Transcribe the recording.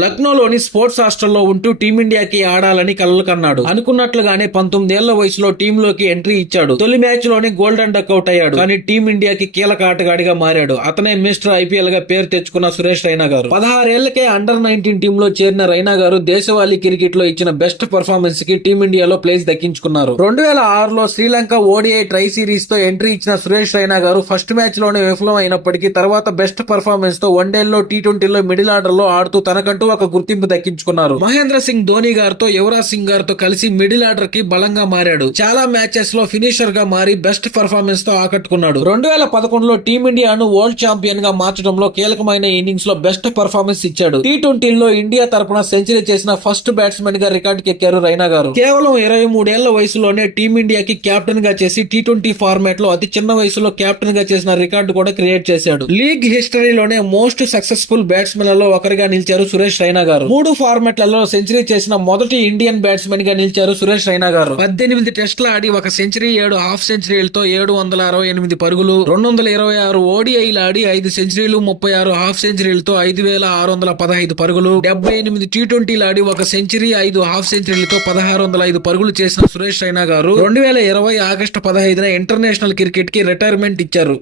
లక్నోలోని sports హాస్టల్లో ఉంటూ టీమిండియాకి ఆడాలని కలలు కన్నాడు. అనుకున్నట్లుగానే 19 ఏళ్ల వయసులో టీంలోకి ఎంట్రీ ఇచ్చాడు. తొలి మ్యాచ్ లోనే గోల్డెన్ డక్అవుట్ అయ్యాడు. కానీ టీమిండియాకి కీలక ఆటగాడిగా మారాడు. అతనే మిస్టర్ ఐపీఎల్ గా పేరు తెచ్చుకున్న సురేష్ రైనా గారు. 16 ఏళ్లకే అండర్-19 టీంలో చేరిన రైనా గారు దేశవాళీ క్రికెట్ లో ఇచ్చిన బెస్ట్ పర్ఫార్మెన్స్ కి టీమిండియాలో ప్లేస్ దక్కించుకున్నారు. 2006లో శ్రీలంక ఓడిఐ ట్రై సిరీస్ తో ఎంట్రీ ఇచ్చిన సురేష్ రైనా గారు ఫస్ట్ మ్యాచ్ లోనే విఫలం అయినప్పటికీ తర్వాత బెస్ట్ పర్ఫార్మెన్స్ తో వన్డేల్లో టీ20లో మిడిల్ ఆర్డర్ లో ఆడుతూ తనకంటూ ఒక గుర్తింపు దక్కించుకున్నారు. మహేంద్ర సింగ్ ధోని గారితో యువరాజ్ సింగ్ గారితో కలిసి మిడిల్ ఆర్డర్ కి బలంగా మారాడు. చాలా మ్యాచెస్ లో ఫినిషర్ గా మారి బెస్ట్ పర్ఫార్మెన్స్ తో ఆకట్టుకున్నాడు. 2011లో టీమిండియాను వరల్డ్ ఛాంపియన్ గా మార్చడంలో కీలకమైన ఇన్నింగ్స్ లో బెస్ట్ పర్ఫార్మెన్స్ ఇచ్చాడు. టీ20లో ఇండియా తరపున సెంచరీ చేసిన ఫస్ట్ బ్యాట్స్మెన్ గా రికార్డుకి ఎక్కారు రైనా గారు. కేవలం 23 ఏళ్ల వయసులోనే టీమిండియాకి కెప్టెన్ గా చేసి టీ20 ఫార్మాట్ లో అతి చిన్న వయసులో కెప్టెన్ గా చేసిన రికార్డు కూడా క్రియేట్ చేశాడు. లీగ్ హిస్టరీలోనే మోస్ట్ సక్సెస్ఫుల్ బ్యాట్స్మెన్ లలో ఒకరిగా నిలిచారు సురేష్ రైనా గారు. 3 ఫార్మాట్లలో సెంచరీ చేసిన మొదటి ఇండియన్ బ్యాట్స్మెన్ గా నిలిచారు సురేష్ రైనా గారు. 18 టెస్టులు ఆడి ఒక సెంచరీ, 7 హాఫ్ సెంచరీలతో 768 పరుగులు, 226 ఓడిఐలు ఆడి 5 సెంచరీలు, 36 హాఫ్ సెంచరీలతో 5615 పరుగులు, 78 టీ20లు ఆడి ఒక సెంచరీ, 5 హాఫ్ సెంచరీలతో 1605 పరుగులు చేసిన సురేష్ రైనా గారు 2020 ఆగస్టు 15న ఇంటర్నేషనల్ క్రికెట్ కి రిటైర్మెంట్ ఇచ్చారు.